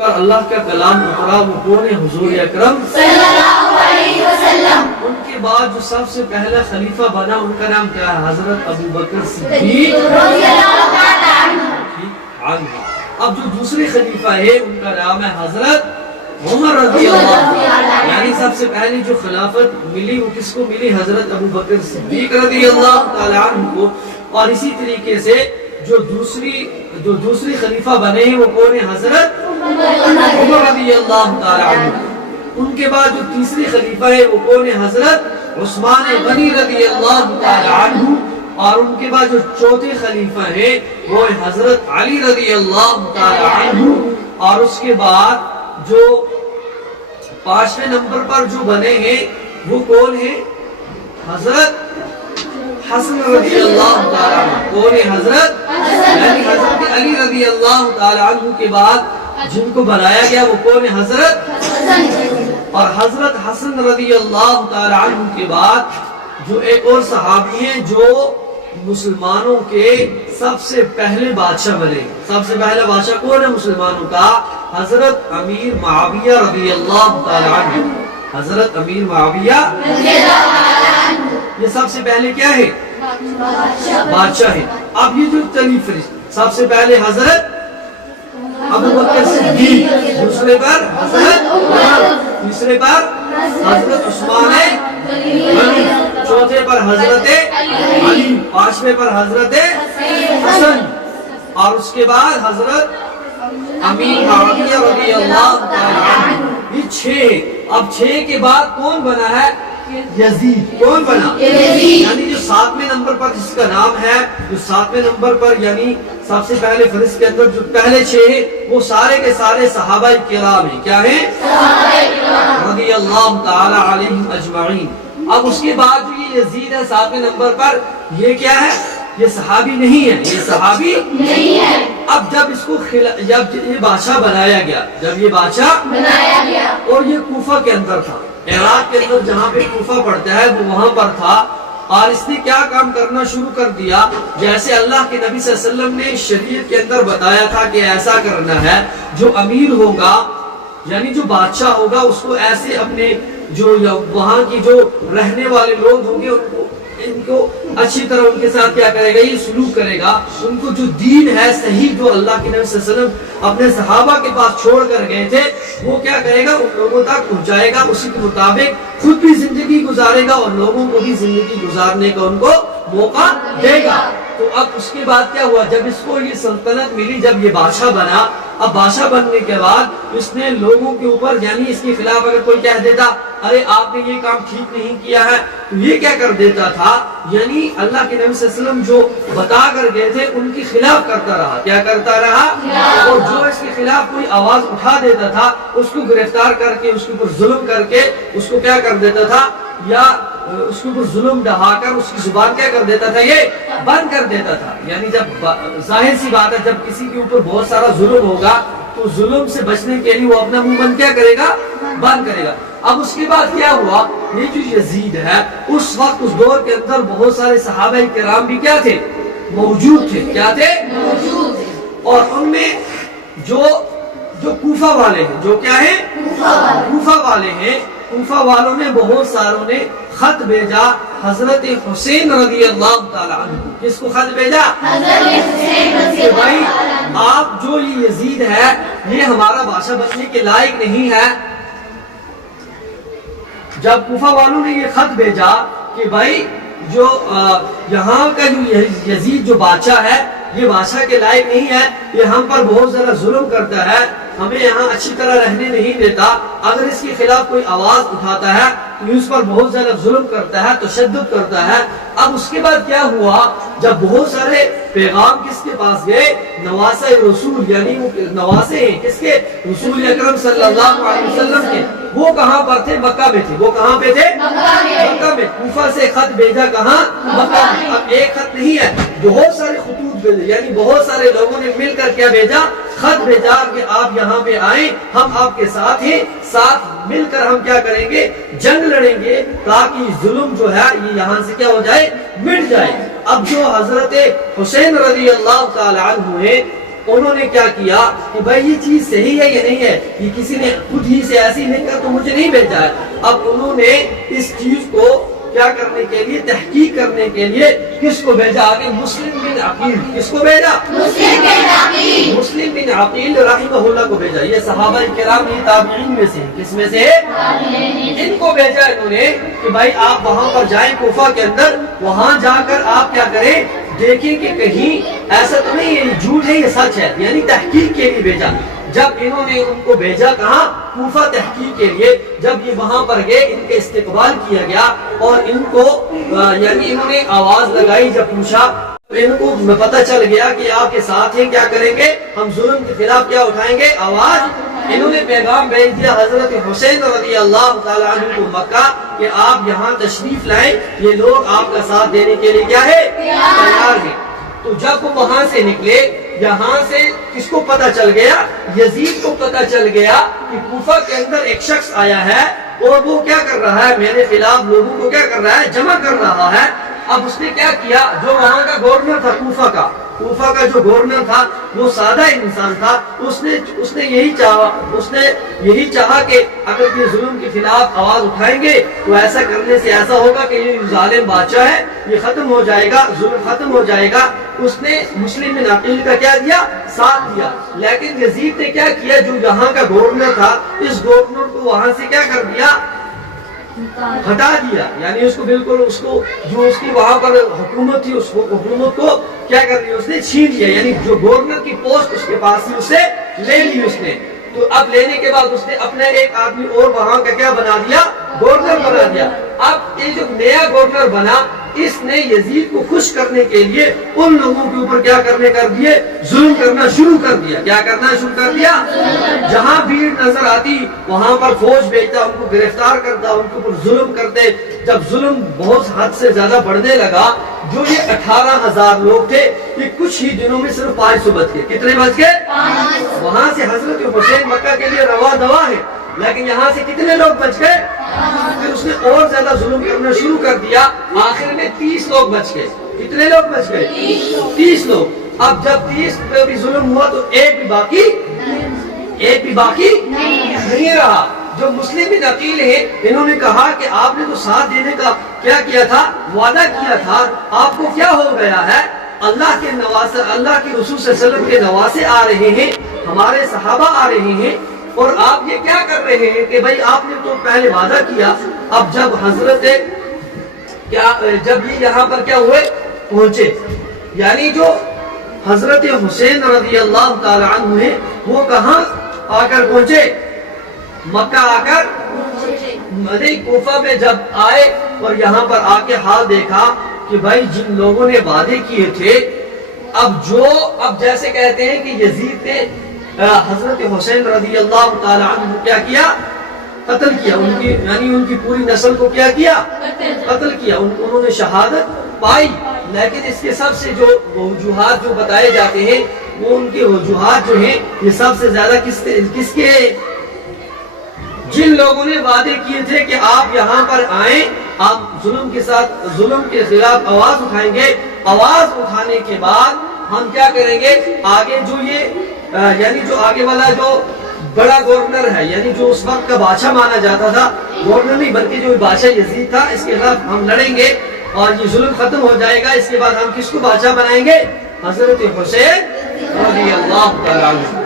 پر اللہ کا کلام اترا وہ کون ہے؟ حضور اکرم صلی اللہ علیہ وسلم۔ ان کے بعد جو سب سے پہلا خلیفہ بنا ان کا نام کیا ہے؟ حضرت ابو بکر صدیق رضی اللہ عنہ۔ اب جو دوسرے خلیفہ ہے ان کا نام ہے حضرت عمر رضی اللہ عنہ۔ یعنی سب سے پہلی جو خلافت ملی وہ کس کو ملی؟ حضرت ابو بکر صدیق رضی اللہ تعالی عنہ کو۔ اور اسی طریقے سے جو دوسری خلیفہ بنے ہیں وہ کون ہے؟ حضرت عمر رضی اللہ تعالی عنہ۔ ان کے بعد جو تیسری خلیفہ ہے وہ کون ہے؟ حضرت عثمان غنی رضی اللہ تعالی عنہ۔ اور ان کے بعد جو چوتھے خلیفہ ہے وہ ہے حضرت علی رضی اللہ تعالی عنہ۔ اور اس کے بعد جو پانچویں نمبر پر جو بنے ہیں وہ کون ہے؟ حضرت حسن رضی اللہ تعالی عنہ۔ کون ہے؟ حضرت علی رضی اللہ تعالی عنہ کے بعد جن کو بنایا گیا وہ کون ہے؟ حضرت اور حضرت حسن رضی اللہ تعالی عنہ کے بعد جو ایک اور صحابی ہیں جو مسلمانوں کے سب سے پہلے بادشاہ بنے۔ سب سے پہلا بادشاہ کون ہے مسلمانوں کا؟ حضرت امیر معاویہ رضی اللہ تعالی عنہ۔ حضرت امیر معاویہ رضی اللہ تعالی عنہ یہ سب سے پہلے کیا ہے؟ بادشاہ ہے۔ اب یہ جو چلی فرشت سب سے پہلے حضرت ابو بکر صدیق، دوسرے پر حضرت عمر، تیسرے پر حضرت عثمان غنی، چوتھے پر حضرت علی، پانچویں پر حضرت حسن، اور اس کے بعد حضرت امیر معاویہ رضی اللہ تعالی عنہ۔ یہ چھ۔ اب چھ کے بعد کون بنا ہے؟ یزید۔ کون بنا؟ یعنی جو ساتویں نمبر پر جس کا نام ہے، جو ساتویں نمبر پر یعنی سب سے پہلے فہرست کے اندر جو پہلے چھ ہیں وہ سارے کے سارے صحابہ کرام ہیں۔ کیا ہیں؟ صحابہ کرام رضی اللہ تعالی علیہم اجمعین۔ اب اس کے بعد جو یہ یزید ہے ساتویں نمبر پر، یہ کیا ہے؟ یہ صحابی نہیں ہے، یہ صحابی نہیں ہے۔ اب جب اس کو جب یہ بادشاہ بنایا گیا، جب یہ بادشاہ بنایا گیا اور یہ کوفہ کے اندر تھا، عراق کے اندر جہاں پہ کوفہ پڑتا ہے وہ وہاں پر تھا، اور اس نے کیا کام کرنا شروع کر دیا؟ جیسے اللہ کے نبی صلی اللہ علیہ وسلم نے شریعت کے اندر بتایا تھا کہ ایسا کرنا ہے، جو امیر ہوگا یعنی جو بادشاہ ہوگا اس کو ایسے اپنے جو وہاں کی جو رہنے والے لوگ ہوں گے ان کو اچھی طرح ان کے ساتھ کیا کرے گا؟ یہ سلوک کرے گا۔ ان کو جو دین ہے صحیح جو اللہ کے نبی صلی اللہ علیہ وسلم اپنے صحابہ کے پاس چھوڑ کر گئے تھے وہ کیا کرے گا؟ ان لوگوں تک پہنچائے گا، اسی کے مطابق خود بھی زندگی گزارے گا اور لوگوں کو بھی زندگی گزارنے کا ان کو موقع دے گا۔ تو اب اس کے بعد کیا ہوا؟ جب اس کو یہ سلطنت ملی، جب یہ بادشاہ بنا، اب بادشاہ بننے کے بعد اس نے لوگوں کے اوپر یعنی اس کے خلاف اگر کوئی کہہ دیتا ارے آپ نے یہ کام ٹھیک نہیں کیا ہے تو یہ کیا کر دیتا تھا؟ یعنی اللہ کے نبی صلی اللہ علیہ وسلم جو بتا کر گئے تھے ان کے خلاف کرتا رہا۔ کیا کرتا رہا؟ اور جو اس کے خلاف کوئی آواز اٹھا دیتا تھا اس کو گرفتار کر کے اس کے اوپر ظلم کر کے اس کو کیا کر دیتا تھا؟ یا اس کے اوپر ظلم ڈھا کر اس کی زبان کیا کر دیتا تھا؟ یہ بند کر دیتا تھا۔ یعنی جب ظاہر سی بات ہے جب کسی کے اوپر بہت سارا ظلم ہوگا تو ظلم سے بچنے کے لیے وہ اپنا منہ بند کیا کرے گا؟ بند کرے گا۔ اب اس کے بعد کیا ہوا؟ یہ جو یزید ہے اس وقت اس دور کے اندر بہت سارے صحابہ کرام بھی کیا تھے؟ موجود تھے۔ کیا تھے؟ موجود تھے۔ اور ان میں جو کوفہ والے ہیں، جو کیا ہیں؟ کوفہ والے ہیں، کوفہ والوں نے بہت ساروں نے خط بھیجا حضرت حسین رضی اللہ تعالی عنہ۔ کس کو خط بھیجا؟ حضرت حسین رضی اللہ تعالی عنہ۔ آپ جو یہ یزید ہے یہ ہمارا بادشاہ بننے کے لائق نہیں ہے۔ جب کوفہ والوں نے یہ خط بھیجا کہ بھائی جو یہاں کا جو یزید جو بادشاہ ہے یہ بادشاہ کے لائق نہیں ہے، یہ ہم پر بہت زیادہ ظلم کرتا ہے، ہمیں یہاں اچھی طرح رہنے نہیں دیتا، اگر اس کے خلاف کوئی آواز اٹھاتا ہے تو اس پر بہت زیادہ ظلم کرتا ہے، تشدد کرتا ہے۔ اب اس کے بعد کیا ہوا؟ جب بہت سارے پیغام کس کے پاس گئے؟ نواسہ رسول، یعنی وہ نواسے ہیں کس کے؟ رسول اکرم صلی اللہ علیہ وسلم کے۔ وہ کہاں پر تھے؟ مکہ میں تھے۔ وہ کہاں پہ تھے؟ مکہ میں۔ کوفہ سے خط بھیجا کہاں؟ مکہ میں۔ اب ایک خط نہیں ہے، بہت سارے خطوط بھیجے، یعنی بہت سارے لوگوں نے مل کر کیا بھیجا؟ خط بھیجا کہ آپ یہاں پہ آئیں، ہم آپ کے ساتھ ہیں، ساتھ مل کر ہم کیا کریں گے؟ جنگ لڑیں گے تاکہ ظلم جو ہے یہ یہاں سے کیا ہو جائے؟ مٹ جائے۔ اب جو حضرت حسین رضی اللہ تعالی عنہ ہیں انہوں نے کیا کیا کہ بھائی یہ چیز صحیح ہے یا نہیں ہے، یہ کسی نے خود ہی سے ایسی لکھ کر تو مجھے نہیں بھیجا ہے۔ اب انہوں نے اس چیز کو کیا کرنے کے لیے، تحقیق کرنے کے لیے کس کو بھیجا آگے؟ مسلم بن عقیل۔ کس کو بھیجا؟ مسلم بن عقیل رحمہ اللہ کو بھیجا۔ یہ صحابہ کرام یہ تابعین میں سے، کس میں سے؟ ان کو بھیجا انہوں نے کہ بھائی آپ وہاں پر جائیں کوفہ کے اندر، وہاں جا کر آپ کیا کریں، دیکھیں کہ کہیں ایسا تو نہیں یہ جھوٹ ہے یہ سچ ہے، یعنی تحقیق کے لیے بھیجا۔ جب انہوں نے ان کو بھیجا کہاں؟ کوفہ تحقیق کے لیے۔ جب یہ وہاں پر گئے ان کے استقبال کیا گیا اور ان کو یعنی انہوں نے آواز لگائی، جب پوچھا ان کو پتہ چل گیا کہ آپ کے ساتھ ہیں، کیا کریں گے، ہم ظلم کے خلاف کیا اٹھائیں گے، آواز۔ انہوں نے پیغام بھیج دیا حضرت حسین رضی اللہ تعالیٰ عنہ کو مکہ کہ آپ یہاں تشریف لائیں، یہ لوگ آپ کا ساتھ دینے کے لیے کیا ہے، تیار ہیں۔ تو جب وہ وہاں سے نکلے، یہاں سے کس کو پتہ چل گیا؟ یزید کو پتہ چل گیا کہ کوفہ کے اندر ایک شخص آیا ہے اور وہ کیا کر رہا ہے، میرے خلاف لوگوں کو کیا کر رہا ہے، جمع کر رہا ہے۔ اب اس نے کیا کیا، جو وہاں کا گورنر تھا کوفہ کا جو گورنر تھا وہ سادہ انسان تھا، اس نے یہی چاہا کہ اگر یہ ظلم کے خلاف آواز اٹھائیں گے تو ایسا کرنے سے ایسا ہوگا کہ یہ ظالم بادشاہ ہے یہ ختم ہو جائے گا، ظلم ختم ہو جائے گا۔ اس نے مسلم بن عقیل کا کیا دیا، ساتھ دیا۔ لیکن یزید نے کیا کیا، جو یہاں کا گورنر تھا اس گورنر کو وہاں سے کیا کر دیا، ہٹا دیا، یعنی اس کو بالکل جو اس کی وہاں پر حکومت تھی اس حکومت کو کیا کر دیا، اس نے چھین لیا، یعنی جو گورنر کی پوسٹ اس کے پاس تھی اسے لے لی اس نے۔ تو اب لینے کے بعد اس نے اپنا ایک آدمی اور وہاں کا کیا بنا دیا، گورنر بنا دیا۔ اب یہ جو نیا گورنر بنا اس نے یزید کو خوش کرنے کے لیے ان لوگوں کے اوپر کیا کر دیے، ظلم کرنا شروع کر دیا۔ کیا کرنا شروع کر دیا؟ جہاں بھیڑ نظر آتی وہاں پر فوج بھیجتا، ان کو گرفتار کرتا، ان کے اوپر ظلم کرتے۔ جب ظلم بہت حد سے زیادہ بڑھنے لگا، جو یہ 18,000 لوگ تھے یہ کچھ ہی دنوں میں صرف 500 بچ گئے۔ کتنے بچ گئے؟ وہاں سے حضرت حسین مکہ کے لیے رواں دوا ہے، لیکن یہاں سے کتنے لوگ بچ گئے؟ پھر اس نے اور زیادہ ظلم کرنا شروع کر دیا، آخر میں 30 لوگ بچ گئے۔ کتنے لوگ بچ گئے؟ 30 لوگ۔ اب جب 30 پہ بھی ظلم ہوا تو ایک بھی باقی نہیں رہا۔ جو مسلم بن عقیل ہیں انہوں نے کہا کہ آپ نے تو ساتھ دینے کا کیا کیا تھا، وعدہ کیا تھا، آپ کو کیا ہو گیا ہے؟ اللہ کے نواسے، اللہ کے رسول صلی اللہ علیہ وسلم کے نواسے آ رہے ہیں، ہمارے صحابہ آ رہے ہیں، اور آپ یہ کیا کر رہے ہیں کہ بھائی آپ نے تو پہلے وعدہ کیا۔ اب جب یہ یہاں پر کیا ہوئے، پہنچے، یعنی جو حضرت حسین رضی اللہ تعالی عنہ ہیں وہ کہاں آ کر پہنچے، مکہ آ کر کوفہ میں جب آئے اور یہاں پر آ کے حال دیکھا کہ بھائی جن لوگوں نے وعدے کیے تھے، اب جیسے کہتے ہیں کہ یزید نے حضرت حسین رضی اللہ تعالی عنہ کیا کیا، قتل کیا، یعنی ان کی پوری نسل کو کیا کیا، قتل کیا، انہوں نے شہادت پائی۔ لیکن اس کے سب سے جو وجوہات جو بتائے جاتے ہیں وہ ان کے وجوہات جو ہیں یہ سب سے زیادہ کس کے، جن لوگوں نے وعدے کیے تھے کہ آپ یہاں پر آئیں، آپ ظلم کے خلاف آواز اٹھائیں گے، آواز اٹھانے کے بعد ہم کیا کریں گے، آگے جو یعنی جو آگے والا جو بڑا گورنر ہے، یعنی جو اس وقت کا بادشاہ مانا جاتا تھا، گورنر نہیں بلکہ جو بادشاہ یزید تھا، اس کے خلاف ہم لڑیں گے اور یہ ظلم ختم ہو جائے گا۔ اس کے بعد ہم کس کو بادشاہ بنائیں گے؟ حضرت حسین رضی اللہ تعالی عنہ۔